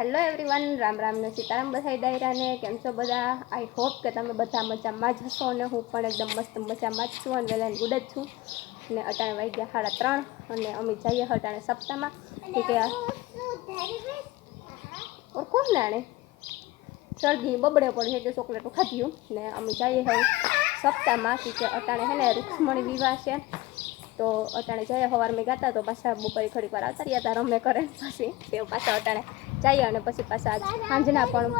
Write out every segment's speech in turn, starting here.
Hello everyone Ram Ram ને સીતારામ બધાય ડાયરાને કેમ છો બધા? આઈ હોપ કે તમે બધા મજામાં જ હશો અને હું પણ એકદમ મસ્ત મજામાં જ છું અને વેલાને ગુડ જ છું. ને અટાણે વાગ્યા સાડા ત્રણ અને અમે જઈએ અટાણે સપ્તાહમાં. કે કે ઓર કોણ નાણે? શરદી, બબડે પડે છે કે ચોકલેટો ખાધ્યું ને અમે જઈએ હવે સપ્તાહમાં કે કે અટાણે હે ને રૂક્ષ્મણી વિવાહ છે. તો અટાણે જઈએ સવાર મેં ગાતા તો પાછા બપોરે થોડીક વાર આવતા રહ્યા હતા રમે કરે પછી. તે પાછા અટાણે જઈએ અને પછી પાછા સાંજના પણ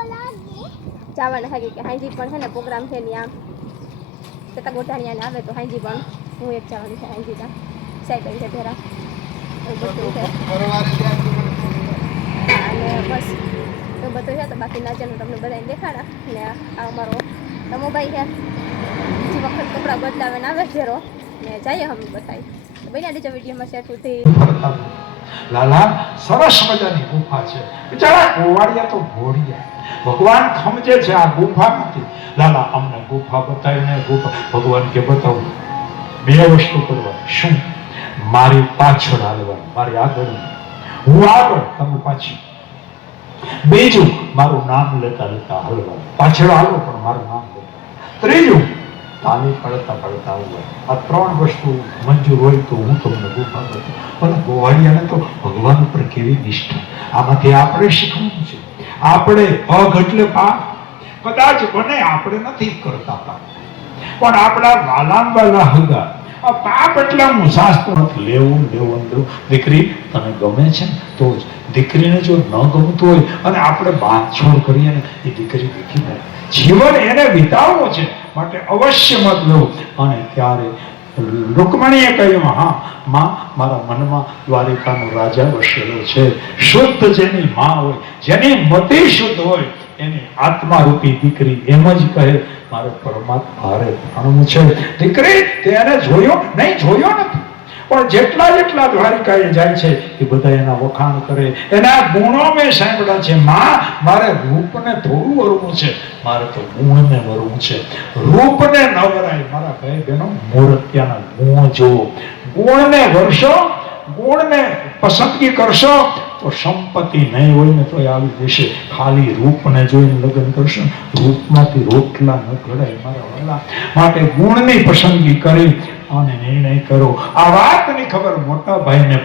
જવાના હાગી કે હાંજી પણ છે ને પ્રોગ્રામ છે ત્યાં તથા ગોઠાણીયાને આવે તો હાંજી પણ. હું એક જવાની છે હાંજી ત્યાં. સાયકલ છે ભેરા. બધું છે. અને બસ તો બધું છે તો બાકી નાચેનું તમને બધાને દેખાડા. ને આ અમારો રમુભાઈ છે. બીજી વખત કપડાં બદલાવીને આવે ઘેરો. ને જઈએ અમે બતાવી બન્યા દેજો વિડીયોમાં. શેર સુધી લાલા, સરસ મજાની ગુફા છે. બિચારા ગોવાળિયા તો ભોળિયા. ભગવાન સમજે છે આ ગુફા નથી લાલા, અમને ગુફા બતાવીને ગુફા. ભગવાન કે બતાવું, બે વસ્તુ કરવા શું? મારી પાછળ હાલવાનું, મારી આગળ. હું આગળ, તમે પાછી. બીજું, મારું નામ લેતા લેતા હલવાનું. પાછળ હાલો, પણ મારું નામ લેતા. ત્રીજું તાલી પડતા પડતા હોય. આ ત્રણ વસ્તુ મંજૂર હોય તો હું તમને ગુફા કરું પણ ગોવાળિયાને તો ભગવાન ઉપર કેવી નિષ્ઠા? આમાંથી આપણે શીખવું છે. આપણે પગ એટલે પાપ કદાચ મને આપણે નથી કરતા પાપ પણ આપણા વાલામ વાલા હગા પાપ એટલે હું શાસ્ત્ર લેવું લેવું લેવું દીકરી, તને ગમે છે ને, તો જ. દીકરીને જો ન ગમતું હોય, અને આપણે બાંધછોડ કરીએ ને, એ દીકરી થાય જીવન એને છે, માટે અવશ્ય મત લો. અને ત્યારે રૂકમણીએ કહ્યું, હા, માં, મારા મનમાં દ્વારિકાનો રાજા વસેલો છે. શુદ્ધ જેની માં હોય, જેની મતિ શુદ્ધ હોય, એની આત્મારૂપી દીકરી એમ જ કહે, મારો પરમાત્મા હારે ભણવું છે. દીકરી તેને જોયો નહીં, જોયો નથી. પણ જેટલા જેટલા દ્વારિકાએ જાય છે એ બધા એના વખાણ કરે. એના ગુણો મેં સાંભળ્યા છે. માં, મારે રૂપને થોડું વરવું છે. મારે તો ગુણને વરવું છે. રૂપને ન વરાય. મારા ભાઈ બહેનો મૂર્ત્યાના ગુણ જુઓ. ગુણને વરસો ગુણને પસંદગી કરશો તો સંપત્તિ નહીં હોય ને તો એ આવી જશે. ખાલી રૂપને જોઈને લગ્ન કરશો રૂપમાંથી રોટલા ન ઘડાય મારા વાલા. માટે ગુણની પસંદગી કરી અને નિર્ણય કરો. આ વાતની ખબર મોટા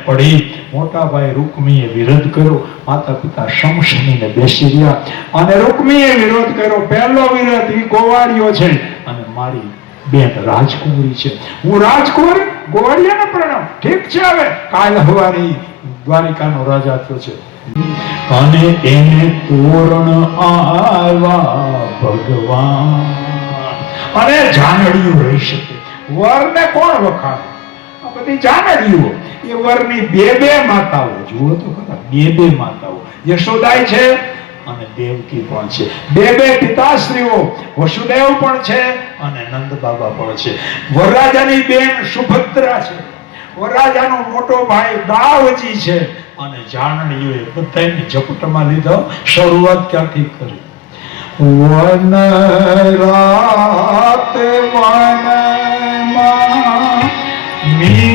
પડી. મોટા રૂકમીએ વિરોધ કર્યો. માતા પિતા સમસમીને બેસી રહ્યા અને રૂકમીએ વિરોધ કર્યો. પહેલો વિરોધ એ ગોવાળીઓ છે અને મારી બેન રાજકુમારી છે. હું રાજકુમારી ગોવાળિયાને પ્રણામ. ઠીક છે હવે? કાલ હવારી દ્વારિકાનો રાજા થયો છે. અને એને તોરણ આવ્યા ભગવાન. અને જાનડિયું રહી શકે. વરને કોણ વખાણ આ બધી જાનડીઓ. એ વરની બે બે માતાઓ. જુઓ તો ખરા બે બે માતાઓ. યશોદાય છે અને દેવકી પણ છે. બે બે પિતાશ્રીઓ. વસુદેવ પણ છે. અને નંદ બાબા પણ છે. વરરાજાની બેન સુભદ્રા છે. વરરાજાનો મોટો ભાઈ દાવજી છે. અને જાનણીઓએ બધાને ઝપટમાં લીધો. શરૂઆત ક્યાંથી કરી? વન રાત વનમાં મીઠોળ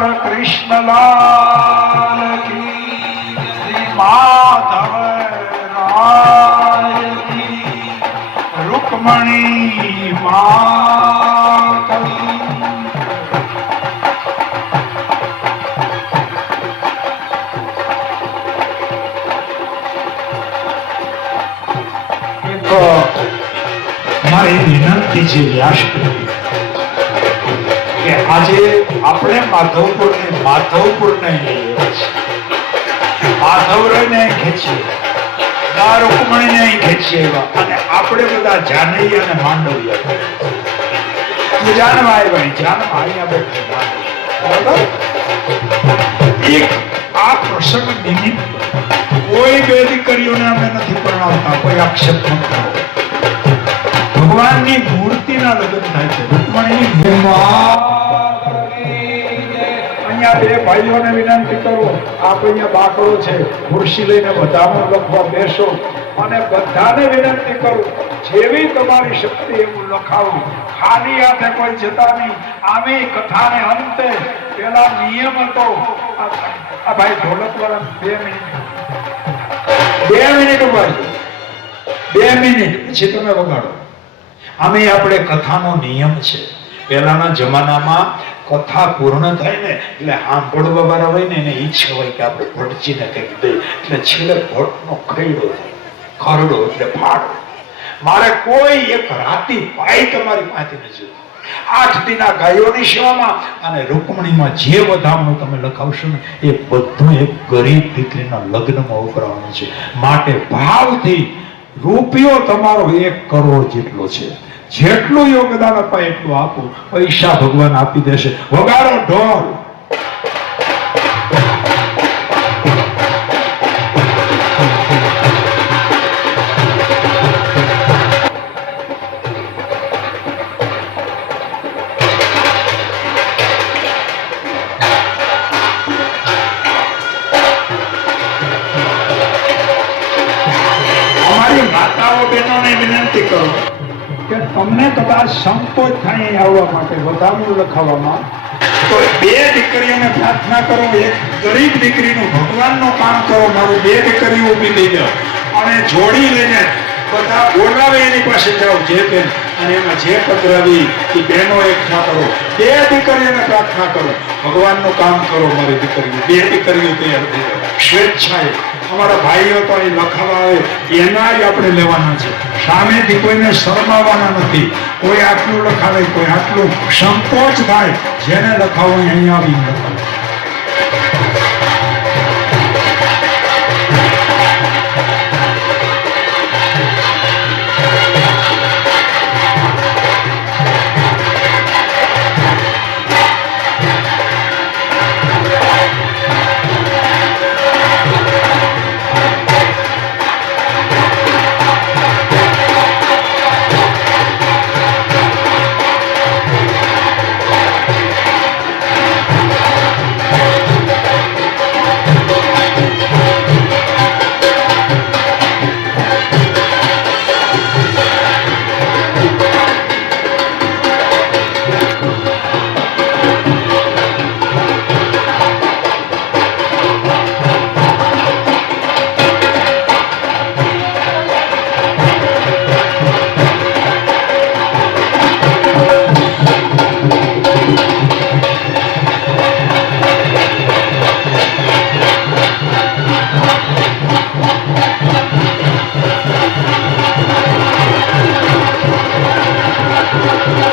બાલ કૃષ્ણલાલ કી માધવ રાય કી. રૂકમણી મારી વિનંતી છે વ્યાસપતિ કે આજે આપણે માધવપુર ને માધવપુર ને લઈએ. ને ખેંચીએ. ના રૂકમણી ને ખેંચીએ એવા. અને આપણે બધા જાનવી અને માંડવિયા. તું આવ્યા જાનવા અહીંયા એક આ પ્રસંગ નિમિત્ત કોઈ બે દીકરીઓને અમે નથી પરણાવતા, કોઈ આક્ષેપ ન કરો ભગવાનની મૂર્તિના લગ્ન થાય છે. રૂકમણીની અહીંયા બે ભાઈઓને વિનંતી કરો. આપ અહીંયા બાકડો છે. ખુરશી લઈને બધામાં લખવા બેસો. અને બધાને વિનંતી કરું, જેવી તમારી શક્તિ એવું લખાવું. ખાલી હાથે કોઈ જતા નહીં. આવી કથાને અંતે પેલા નિયમ હતો. આ ભાઈ ઢોલક વાળા બે મિનિટ. બે મિનિટ ઊભા બે મિનિટ. પછી તમે વગાડો. આમે આપણે કથાનો નિયમ છે. પહેલાના જમાનામાં કથા પૂર્ણ થાય ને, એટલે સાંભળવા વાળા હોય ને, એને ઈચ્છા હોય કે આપણે ભટજીને કંઈક દે એટલે છેલ્લે ભટનો ખૈડો ખરડો એટલે ફાડો મારે કોઈ એક રાતી ભાઈ તમારી પાસે નથી. આઠ દિના ગાયોની સેવામાં અને રૂકમણીમાં જે વધામણું તમે લખાવશો ને, એ બધું એક ગરીબ દીકરીના લગ્નમાં ઉકળવાનું છે. માટે ભાવથી રૂપિયો તમારો એક કરોડ જેટલો છે. જેટલું યોગદાન અપાય એટલું આપો. પૈસા ભગવાન આપી દેશે. વગાડો ઢોલ. તમને સંકોચ થાય આવવા માટે વધામણું લખાવવામાં. તો બે દીકરીઓને પ્રાર્થના કરો, એક ગરીબ દીકરીનું ભગવાનનું કામ કરો, મારું બે દીકરીઓ ઊભી થઈ જાઓ. અને જોડી લઈને બધા બોલાવે એની પાસે જાઓ, જે બેન અને એમાં જે પધરાવી એ બહેનો એકઠા કરો. બે દીકરીઓને પ્રાર્થના કરો. ભગવાનનું કામ કરો, મારી દીકરીઓ બે દીકરીઓ તૈયાર થઈ જાઓ. સ્વેચ્છાએ. અમારા ભાઈઓ તો અહીં લખાવા આવે એના જ આપણે લેવાના છે. સામેથી કોઈને શરમાવાના નથી. કોઈ આટલું લખાવે, કોઈ આટલું સંકોચ થાય, જેને લખાવો અહીંયા આવીને લખાવો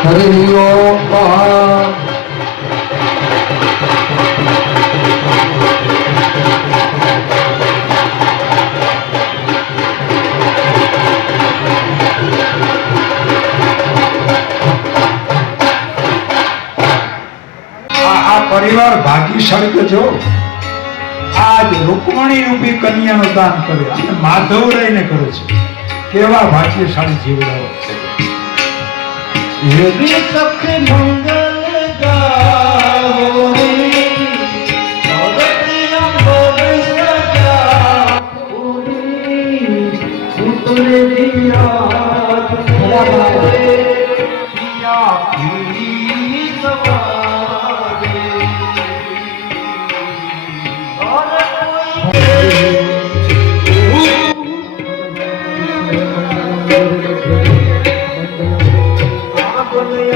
હરિ ઓમ પરિવાર ભાગ્યશાળી તો જો આજ રૂકમણી રૂપી કન્યાનું દાન કરે અને માધવ રહીને કરે છે. કેવા ભાગ્યશાળી જીવડાઓ છે. নদীর চক্ষে ভঙ্গা कोई